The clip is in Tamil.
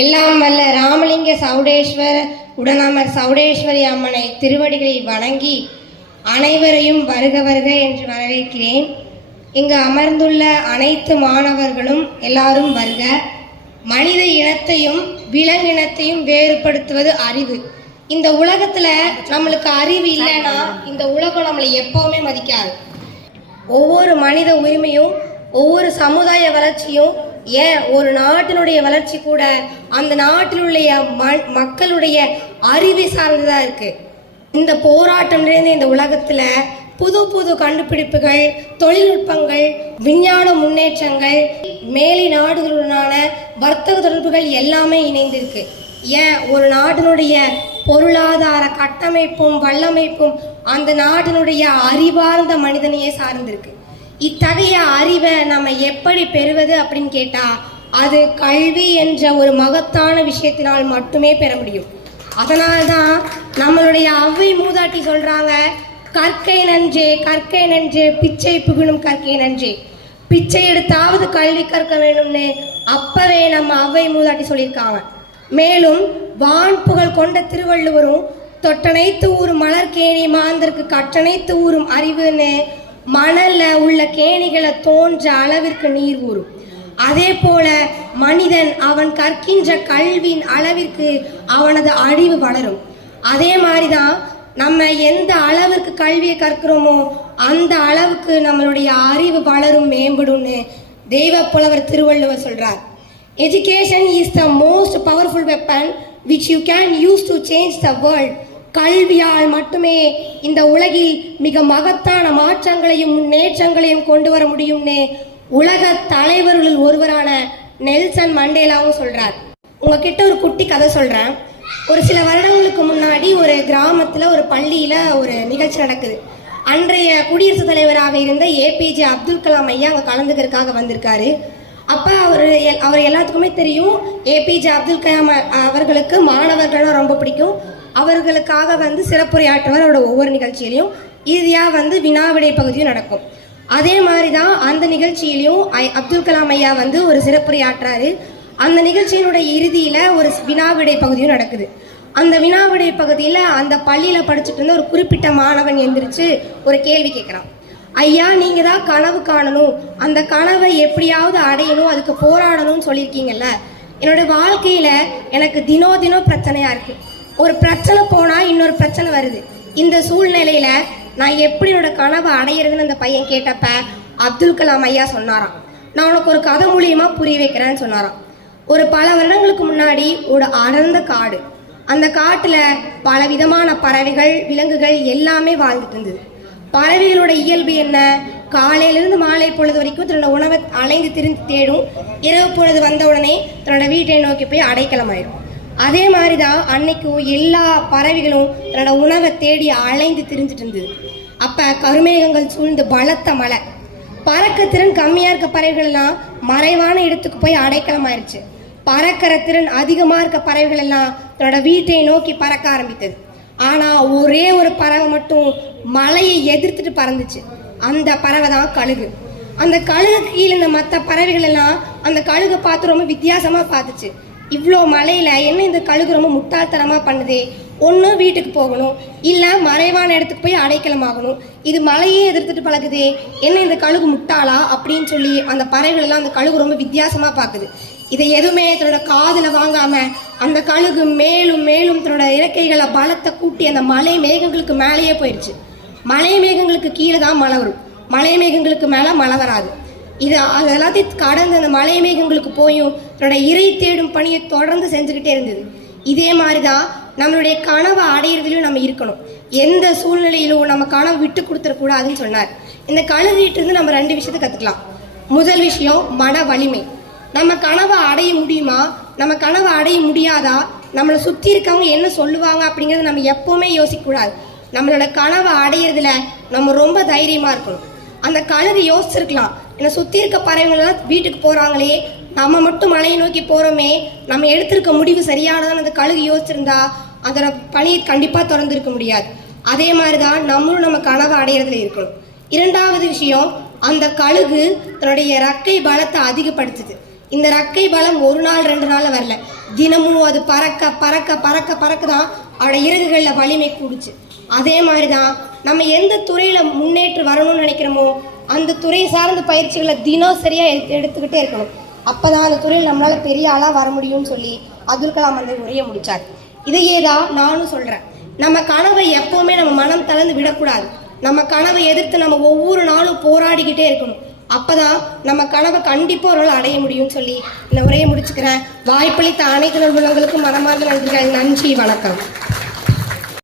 எல்லாம் வல்ல ராமலிங்க சவுடேஸ்வர உடனமர் சவுடேஸ்வரி அம்மனை திருவடிகளை வணங்கி அனைவரையும் வருக வருக என்று வரவேற்கிறேன். இங்கு அமர்ந்துள்ள அனைத்து மாணவர்களும் எல்லாரும் வருக. மனித இனத்தையும் விலங்கினத்தையும் வேறுபடுத்துவது அறிவு. இந்த உலகத்துல நம்மளுக்கு அறிவு இல்லைன்னா இந்த உலகம் நம்மளை எப்பவுமே மதிக்காது. ஒவ்வொரு மனித உரிமையும் ஒவ்வொரு சமுதாய வளர்ச்சியும் ஏன்? ஒரு நாட்டினுடைய வளர்ச்சி கூட அந்த நாட்டிலுடைய ம- மக்களுடைய அறிவை சார்ந்ததா இருக்கு. இந்த போராட்டம் நிறைந்த இந்த உலகத்துல புது புது கண்டுபிடிப்புகள் தொழில்நுட்பங்கள் விஞ்ஞான முன்னேற்றங்கள் மேலை நாடுகளுடனான வர்த்தக தொடர்புகள் எல்லாமே இணைந்திருக்கு. ஏன்? ஒரு நாட்டினுடைய பொருளாதார கட்டமைப்பும் வல்லமைப்பும் அந்த நாட்டினுடைய அறிவார்ந்த மனிதனையே சார்ந்திருக்கு. இத்தகைய அறிவை நம்ம எப்படி பெறுவது அப்படின்னு கேட்டா அது கல்வி என்ற ஒரு மகத்தான விஷயத்தினால் மட்டுமே பெற முடியும். அதனால்தான் நம்மளுடைய அவ்வை மூதாட்டி சொல்றாங்க கற்கை நன்றே கற்கை நன்றே பிச்சை புகழும் கற்கை நன்றே. பிச்சை எடுத்தாவது கல்வி கற்க வேணும்னு அப்பவே நம்ம அவ்வை மூதாட்டி சொல்லியிருக்காங்க. மேலும் வான் புகழ் கொண்ட திருவள்ளுவரும் தொட்டனைத்து ஊரும் மலர்கேணி மாந்தருக்கு கட்டணைத்து ஊரும் அறிவுன்னு மணல்ல உள்ள கேணிகளை தோன்ற அளவிற்கு நீர் ஊறும். அதே போல மனிதன் அவன் கற்கின்ற கல்வியின் அளவிற்கு அவனது அறிவு வளரும். அதே மாதிரிதான் நம்ம எந்த அளவிற்கு கல்வியை கற்கிறோமோ அந்த அளவுக்கு நம்மளுடைய அறிவு வளரும் மேம்படும்னு தெய்வ புலவர் திருவள்ளுவர் சொல்றார். Education is the most powerful weapon which you can use to change the world கல்வியால் மட்டுமே இந்த உலகில் மிக மகத்தான மாற்றங்களையும் முன்னேற்றங்களையும் கொண்டு வர முடியும்னு உலக தலைவர்களில் ஒருவரான நெல்சன் மண்டேலாவும் சொல்றார். உங்ககிட்ட ஒரு குட்டி கதை சொல்றேன். ஒரு சில வருடங்களுக்கு முன்னாடி ஒரு கிராமத்துல ஒரு பள்ளியில ஒரு நிகழ்ச்சி நடக்குது. அன்றைய குடியரசுத் தலைவராக இருந்த ஏபிஜே அப்துல் கலாம் ஐயா அங்க கலந்துக்கிறதுக்காக வந்திருக்காரு. அப்ப அவர் எல்- அவர் எல்லாத்துக்குமே தெரியும். ஏபிஜே அப்துல் கலாம் அவர்களுக்கு மாணவர்கள்லாம் ரொம்ப பிடிக்கும். அவர்களுக்காக வந்து சிறப்புரையாற்றுவார் அவரோட ஒவ்வொரு நிகழ்ச்சியிலையும். இறுதியாக வந்து வினாவிடை பகுதியும் நடக்கும். அதே மாதிரி தான் அந்த நிகழ்ச்சியிலையும் ஐ- அப்துல் கலாம் ஐயா வந்து ஒரு சிறப்புரையாற்றுறாரு அந்த நிகழ்ச்சியினுடைய இறுதியில் ஒரு வினாவிடை பகுதியும் நடக்குது. அந்த வினாவிடை பகுதியில் அந்த பள்ளியில் படிச்சுட்டு இருந்த ஒரு குறிப்பிட்ட மாணவன் எந்திரிச்சு ஒரு கேள்வி கேட்குறான். ஐயா நீங்கள் தான் கனவு காணணும். அந்த கனவை எப்படியாவது அடையணும். அதுக்கு போராடணும்னு சொல்லியிருக்கீங்கல்ல. என்னோட வாழ்க்கையில் எனக்கு தினோ தினம் பிரச்சனையாக இருக்குது ஒரு பிரச்சனை போனா இன்னொரு பிரச்சனை வருது. இந்த சூழ்நிலையில நான் எப்படி என்னோட கனவை அடையிறதுன்னு அந்த பையன் கேட்டப்ப அப்துல் கலாம் ஐயா சொன்னாராம். நான் உனக்கு ஒரு கதை மூலியமா புரிய வைக்கிறேன்னு சொன்னாராம். ஒரு பல வருடங்களுக்கு முன்னாடி ஒரு அடர்ந்த காடு. அந்த காட்டுல பல விதமான பறவைகள் விலங்குகள் எல்லாமே வாழ்ந்துட்டு இருந்தது. பறவைகளோட இயல்பு என்ன? காலையிலிருந்து மாலை பொழுது வரைக்கும் தன்னோட உணவை அலைந்து திரிந்து தேடும். இரவு பொழுது வந்த உடனே தன்னோட வீட்டை நோக்கி போய் அடைக்கலமாயிடும் அதே மாதிரி தான் அன்னைக்கும் எல்லா பறவைகளும் தன்னோட உணவை தேடி அலைந்து திரிஞ்சிட்டு இருந்தது. அப்போ கருமேகங்கள் சூழ்ந்து பலத்த மழை. பறக்க திறன் கம்மியாக இருக்க பறவைகள் எல்லாம் மறைவான இடத்துக்கு போய் அடைக்கலமாயிருச்சு பறக்கிற திறன் அதிகமாக இருக்க பறவைகள் எல்லாம் தன்னோட வீட்டை நோக்கி பறக்க ஆரம்பித்தது. ஆனால் ஒரே ஒரு பறவை மட்டும் மலையை எதிர்த்துட்டு பறந்துச்சு. அந்த பறவை தான் கழுகு. அந்த கழுகு கீழே இருந்த மற்ற பறவைகள் எல்லாம் அந்த கழுகை பார்த்து ரொம்ப வித்தியாசமாக பார்த்துச்சு. இவ்வளோ மலையில் என்ன இந்த கழுகு ரொம்ப முட்டாள்தனமாக பண்ணுதே? ஒன்று வீட்டுக்கு போகணும். இல்லை மறைவான இடத்துக்கு போய் அடைக்கலமாகணும். இது மலையே எதிர்த்துட்டு பழகுதே. என்ன இந்த கழுகு முட்டாளா? அப்படின்னு சொல்லி அந்த பறவைகள்லாம் அந்த கழுகு ரொம்ப வித்தியாசமாக பார்க்குது. இதை எதுவுமே தன்னோட காதில் வாங்காமல் அந்த கழுகு மேலும் மேலும் தன்னோட இறக்கைகளை பலத்தை கூட்டி அந்த மலை மேகங்களுக்கு மேலேயே போயிடுச்சு. மலை மேகங்களுக்கு கீழே தான் மழை வரும். மலை மேகங்களுக்கு மேலே மழை வராது. இது அது எல்லாத்தையும் கடந்து அந்த மலை மேகங்களுக்கு போயும் தன்னோட இறை தேடும் பணியை தொடர்ந்து செஞ்சுக்கிட்டே இருந்தது. இதே மாதிரி தான் நம்மளுடைய கனவை அடையிறதுலையும் நம்ம இருக்கணும். எந்த சூழ்நிலையிலும் நம்ம கனவு விட்டு கொடுத்துடக்கூடாதுன்னு சொன்னார். இந்த கழுவிட்டு நம்ம ரெண்டு விஷயத்தை கற்றுக்கலாம் முதல் விஷயம் மன வலிமை. நம்ம கனவை அடைய முடியுமா? நம்ம கனவை அடைய முடியாதா? நம்மளை சுற்றி இருக்கவங்க என்ன சொல்லுவாங்க அப்படிங்கிறத நம்ம எப்போவுமே யோசிக்கக்கூடாது நம்மளோட கனவை அடையிறதுல நம்ம ரொம்ப தைரியமாக இருக்கணும். அந்த கழுகு யோசிச்சிருக்கலாம். என்னை சுற்றி இருக்க பறவைகள்லாம் வீட்டுக்கு போகிறாங்களே நம்ம மட்டும் மலையை நோக்கி போகிறோமே நம்ம எடுத்திருக்க முடிவு சரியானதான் அந்த கழுகு யோசிச்சிருந்தா அதோட பணியை கண்டிப்பாக திறந்திருக்க முடியாது. அதே மாதிரி தான் நம்மளும் நம்ம கனவை அடையிறதுல இருக்கணும். இரண்டாவது விஷயம் அந்த கழுகு தன்னுடைய ரக்கை பலத்தை அதிகப்படுத்துது. இந்த ரக்கை பலம் ஒரு நாள் ரெண்டு நாள் வரல. தினமும் அது பறக்க பறக்க பறக்க பறக்க தான் அவட இறகுகளில் வலிமை கூடுச்சு. அதே மாதிரி தான் நம்ம எந்த துறையில் முன்னேற்று வரணும்னு நினைக்கிறோமோ அந்த துறை சார்ந்த பயிற்சிகளை தினம் சரியாக எடுத்து எடுத்துக்கிட்டே இருக்கணும். அப்போ தான் அந்த துறையில் நம்மளால் பெரிய ஆளாக வர முடியும்னு சொல்லி அப்துல் கலாம் அந்த உரையை முடித்தார் இதையே தான் நானும் சொல்கிறேன் நம்ம கனவை எப்போவுமே நம்ம மனம் தளர்ந்து விடக்கூடாது. நம்ம கனவை எதிர்த்து நம்ம ஒவ்வொரு நாளும் போராடிக்கிட்டே இருக்கணும். அப்பதான் நம்ம கனவை கண்டிப்பாக ஒரு நாள் அடைய முடியும்னு சொல்லி இந்த உரையை முடிச்சுக்கிறேன். வாய்ப்பளித்த அனைத்து நண்பர்களுக்கும் மனமார்ந்த நன்றிகள். நன்றி வணக்கம்.